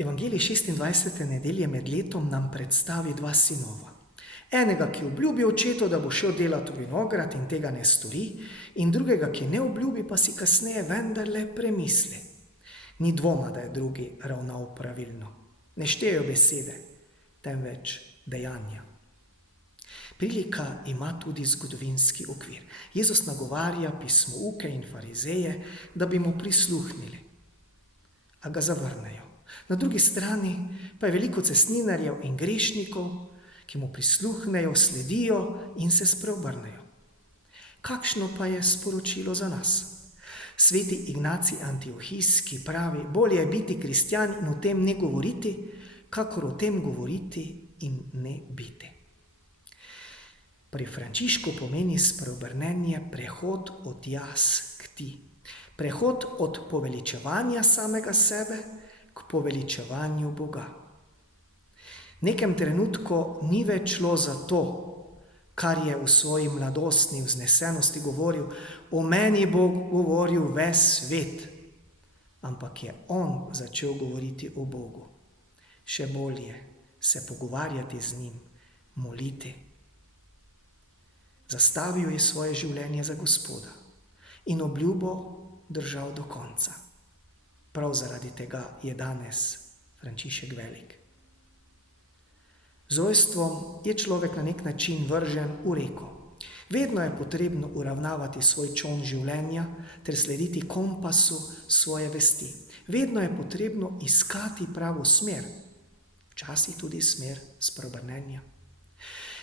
Evangelij 26. nedelje med letom nam predstavi dva sinova. Enega, ki obljubi očetu, da bo šel delati v vinograd in tega ne stori, in drugega, ki ne obljubi, pa si kasneje vendarle premisli. Ni dvoma, da je drugi ravnal pravilno. Ne štejejo besede, temveč dejanja. Prilika ima tudi zgodovinski okvir. Jezus nagovarja pismouke in farizeje, da bi mu prisluhnili, a ga zavrnejo. Na drugi strani pa je veliko cestninarjev in grešnikov, ki mu prisluhnejo, sledijo in se spreobrnejo. Kakšno pa je sporočilo za nas? Sveti Ignacij Antiohijski pravi, bolje je biti kristjan in o tem ne govoriti, kakor o tem govoriti in ne biti. Pri Frančišku pomeni spreobrnenje prehod od jaz k ti. Prehod od poveličevanja samega sebe k poveličevanju Boga. V nekem trenutku ni več šlo za to, kar je v svoji mladostni vznesenosti govoril, o meni bo govoril ves svet, ampak je on začel govoriti o Bogu. Še bolje se pogovarjati z njim, moliti. Zastavil je svoje življenje za Gospoda in obljubo držal do konca. Prav zaradi tega je danes Frančišek velik. Z rojstvom je človek na nek način vržen v reko. Vedno je potrebno uravnavati svoj čoln življenja ter slediti kompasu svoje vesti. Vedno je potrebno iskati pravo smer, včasih tudi smer spreobrnenja.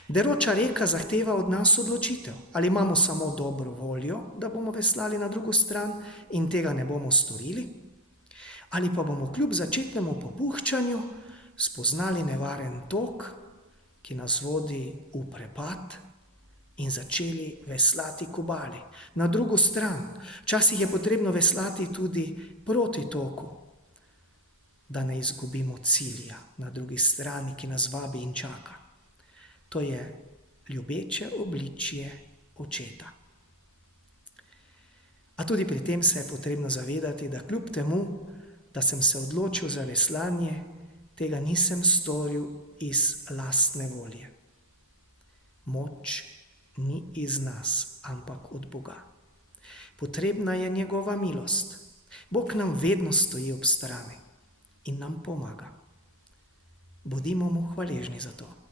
Deroča reka zahteva od nas odločitev, ali imamo samo dobro voljo, da bomo veslali na drugo stran in tega ne bomo storili, ali pa bomo kljub začetnemu popuščanju spoznali nevaren tok, ki nas vodi v prepad in začeli veslati k obali. Na drugo stran, včasih je potrebno veslati tudi proti toku, da ne izgubimo cilja na drugi strani, ki nas vabi in čaka. To je ljubeče obličje očeta. A tudi pri tem se je potrebno zavedati, da kljub temu, da sem se odločil za veslanje, tega nisem storil iz lastne volje. Moč ni iz nas, ampak od Boga. Potrebna je njegova milost. Bog nam vedno stoji ob strani in nam pomaga. Bodimo mu hvaležni za to.